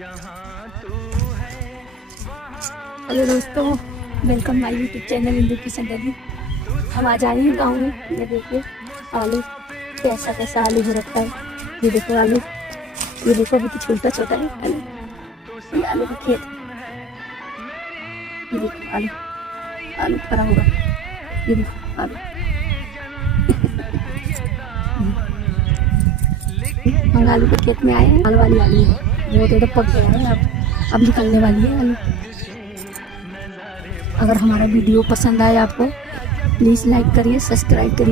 Hello दोस्तों, welcome my YouTube channel Indu Kishan daily. हम आज आए हैं गाँव में। ये देखिए आलू, कैसा कैसा आलू हो रखा है। ये देखो आलू, ये देखो अभी तो छोटा छोटा है आलू। ये आलू का खेत, ये देखो आलू, आलू फरा होगा। ये देखो आलू। हम आलू के खेत में आए हैं। आलू वाली आलू है, वो तो पक गया है, अब निकलने वाली है आलू। अगर हमारा वीडियो पसंद आए आपको, प्लीज़ लाइक करिए, सब्सक्राइब करिए।